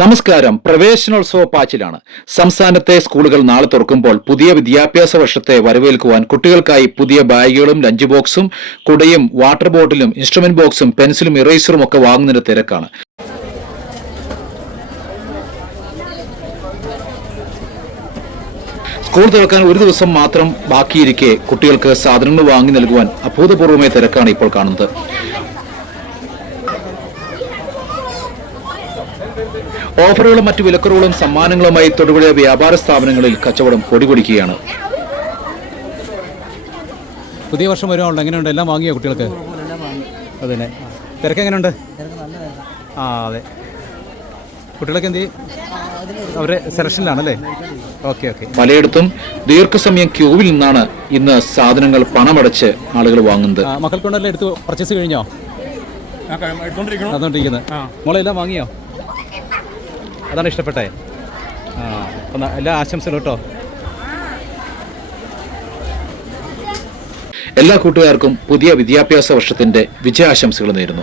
നമസ്കാരം. പ്രവേശനോത്സവ പാച്ചിലാണ്. സംസ്ഥാനത്തെ സ്കൂളുകൾ നാളെ തുറക്കുമ്പോൾ പുതിയ വിദ്യാഭ്യാസ വർഷത്തെ വരവേൽക്കുവാൻ കുട്ടികൾക്കായി പുതിയ ബാഗുകളും ലഞ്ച് ബോക്സും കുടയും വാട്ടർ ബോട്ടിലും ഇൻസ്ട്രുമെന്റ് ബോക്സും പെൻസിലും ഇറേസറും ഒക്കെ വാങ്ങുന്നതിന്റെ തിരക്കാണ്. സ്കൂൾ തുറക്കാൻ ഒരു ദിവസം മാത്രം ബാക്കിയിരിക്കെ കുട്ടികൾക്ക് സാധനങ്ങൾ വാങ്ങി നൽകുവാൻ അഭൂതപൂർവമായ തിരക്കാണ് ഇപ്പോൾ കാണുന്നത്. ഓഫറുകളും മറ്റു വിലക്കുറവുകളും സമ്മാനങ്ങളുമായി തൊടുപുഴ വ്യാപാര സ്ഥാപനങ്ങളിൽ കച്ചവടം പൊടിപൊടിക്കുകയാണ്. പുതിയ വർഷം വരുവാണല്ലോ എങ്ങനെയുണ്ട്? എല്ലാം വാങ്ങിയോ കുട്ടികൾക്ക്? അതന്നെ തിരക്ക് എങ്ങനെയുണ്ട്? ആ അതെ. കുട്ടികളൊക്കെ എന്ത് ചെയ്യും? അവരെ സെലക്ഷനിലാണല്ലേ? Okay okay. പലയിടത്തും ദീർഘസമയം ക്യൂവിൽ നിന്നാണ് ഇന്ന് സാധനങ്ങൾ പണമടച്ച് ആളുകൾ വാങ്ങുന്നത്. മക്കൾക്കൊണ്ടല്ലേ എടുത്ത് പർച്ചേസ് കഴിഞ്ഞോ? അതുകൊണ്ടിരിക്കുന്നത് മോളെല്ലാം വാങ്ങിയോ? അതാണ് ഇഷ്ടപ്പെട്ടേ. ആ എല്ലാ ആശംസകളും കേട്ടോ എല്ലാ കൂട്ടുകാർക്കും പുതിയ വിദ്യാഭ്യാസ വർഷത്തിന്റെ വിജയാശംസകൾ നേരുന്നു.